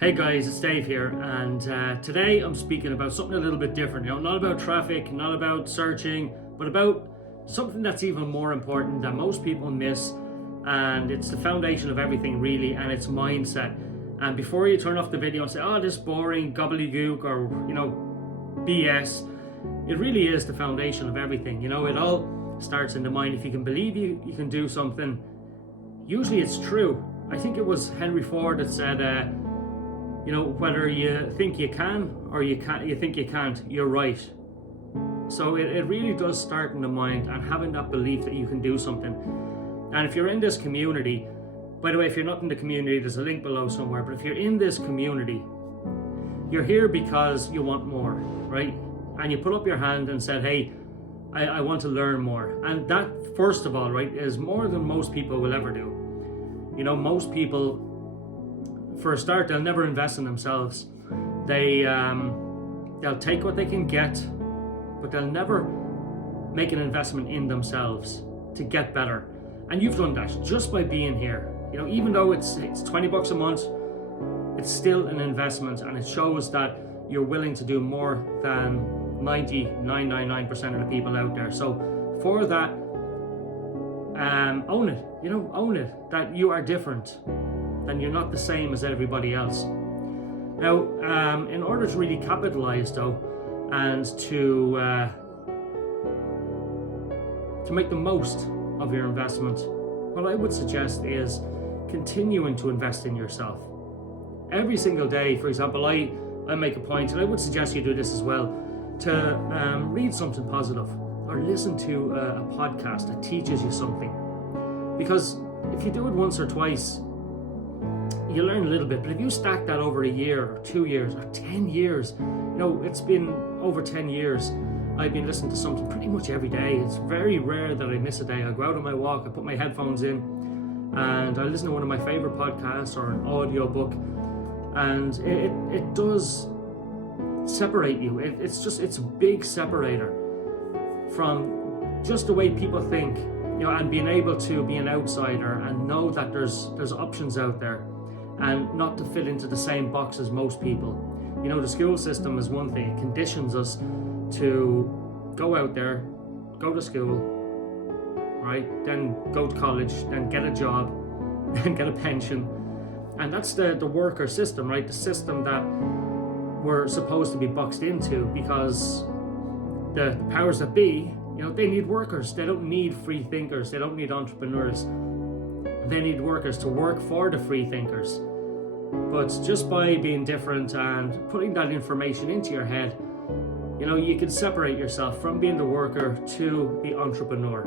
Hey guys, it's Dave here, and today I'm speaking about something a little bit different. Not about traffic, not about searching, but about something that's even more important that most people miss, and it's the foundation of everything really, and it's mindset. And before you turn off the video and say, "Oh, this boring gobbledygook," or BS, it really is the foundation of everything. It all starts in the mind. If you can believe you can do something, usually it's true. I think it was Henry Ford that said, whether you think you can or you think you can't, you're right. So it really does start in the mind and having that belief that you can do something. And if you're in this community, by the way, if you're not in the community, there's a link below somewhere, but if you're in this community, you're here because you want more, right? And you put up your hand and said, hey, I want to learn more. And that, first of all, right, is more than most people will ever do. Most people, for a start, they'll never invest in themselves. They'll take what they can get, but they'll never make an investment in themselves to get better. And you've done that just by being here. Even though it's $20 a month, it's still an investment, and it shows that you're willing to do more than 99.99% of the people out there. So for that, own it. Own it that you are different, and you're not the same as everybody else. Now, in order to really capitalize though, and to make the most of your investment, what I would suggest is continuing to invest in yourself. Every single day, for example, I make a point, and I would suggest you do this as well, to read something positive or listen to a podcast that teaches you something. Because if you do it once or twice, you learn a little bit, but if you stack that over a year or 2 years or 10 years, it's been over 10 years, I've been listening to something pretty much every day. It's very rare that I miss a day. I go out on my walk, I put my headphones in, and I listen to one of my favorite podcasts or an audio book, and it does separate you. It's a big separator from just the way people think, and being able to be an outsider and know that there's options out there, and not to fit into the same box as most people. The school system is one thing. It conditions us to go out there, go to school, right? Then go to college, then get a job, then get a pension. And that's the worker system, right? The system that we're supposed to be boxed into, because the powers that be, they need workers. They don't need free thinkers. They don't need entrepreneurs. They need workers to work for the free thinkers. But just by being different and putting that information into your head, you can separate yourself from being the worker to the entrepreneur.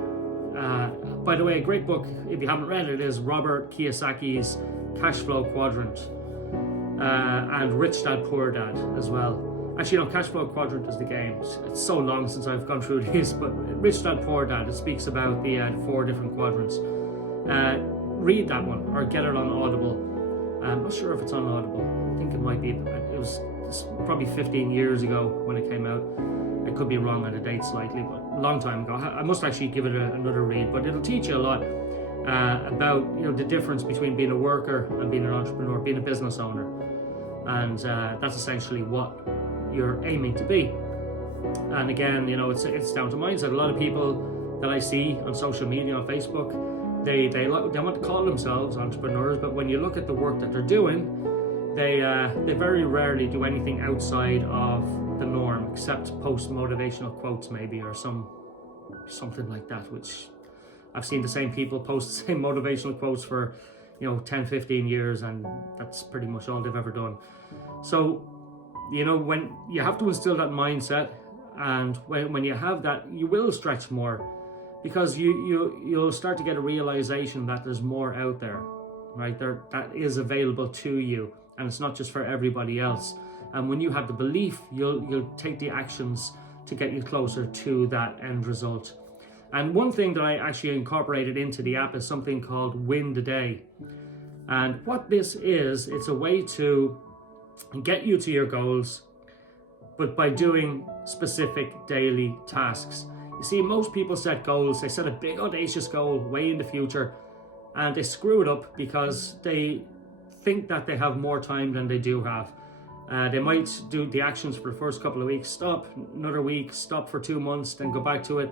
By the way, a great book, if you haven't read it, is Robert Kiyosaki's Cash Flow Quadrant, and Rich Dad Poor Dad as well. Actually, Cash Flow Quadrant is the game. It's so long since I've gone through this, but Rich Dad Poor Dad, it speaks about the 4 different quadrants. Read that one or get it on Audible. I'm not sure if it's on Audible. I think it might be. It's probably 15 years ago when it came out. I could be wrong on the date slightly, but a long time ago. I must actually give it another read, but it'll teach you a lot about the difference between being a worker and being an entrepreneur, being a business owner, and that's essentially what you're aiming to be. And again, it's down to mindset. A lot of people that I see on social media, on Facebook, they want to call themselves entrepreneurs, but when you look at the work that they're doing, they very rarely do anything outside of the norm, except post motivational quotes maybe, or something like that, which I've seen the same people post the same motivational quotes for 10, 15 years, and that's pretty much all they've ever done. So when you have to instill that mindset, and when you have that, you will stretch more, because you'll start to get a realization that there's more out there, right? That is available to you, and it's not just for everybody else. And when you have the belief, you'll take the actions to get you closer to that end result. And one thing that I actually incorporated into the app is something called Win the Day. And what this is, it's a way to get you to your goals, but by doing specific daily tasks. You see, most people set goals. They set a big audacious goal way in the future, and they screw it up because they think that they have more time than they do have. They might do the actions for the first couple of weeks, stop another week, stop for 2 months, then go back to it.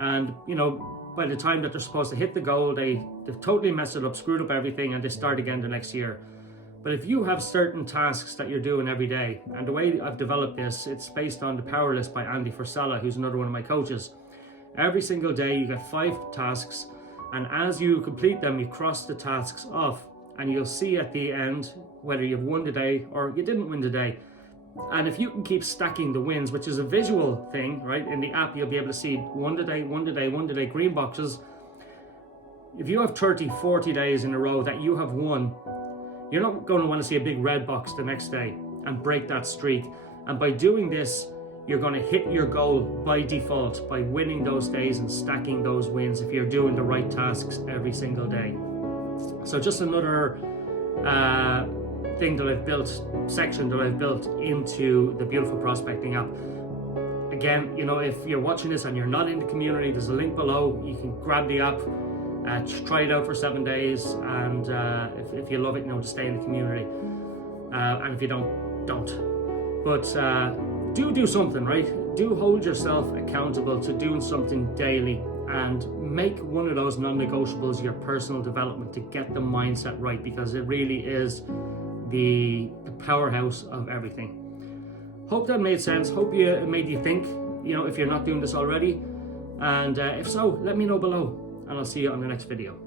And, you know, by the time that they're supposed to hit the goal, they've totally messed it up, screwed up everything, and they start again the next year. But if you have certain tasks that you're doing every day, and the way I've developed this, it's based on the Power List by Andy Frisella, who's another one of my coaches. Every single day you get 5 tasks, and as you complete them, you cross the tasks off, and you'll see at the end whether you've won the day or you didn't win the day. And if you can keep stacking the wins, which is a visual thing, right? In the app, you'll be able to see won the day, won the day, won the day, green boxes. If you have 30, 40 days in a row that you have won, you're not going to want to see a big red box the next day and break that streak. And by doing this, you're going to hit your goal by default by winning those days and stacking those wins if you're doing the right tasks every single day. So just another section that I've built into the Beautiful Prospecting app. Again, you know, if you're watching this and you're not in the community, there's a link below. You can grab the app, try it out for 7 days, and if you love it, you know, just stay in the community. And if you don't. But do something, right? Do hold yourself accountable to doing something daily, and make one of those non-negotiables your personal development to get the mindset right, because it really is the powerhouse of everything. Hope that made sense. Hope it made you think, you know, if you're not doing this already. And if so, let me know below, and I'll see you on the next video.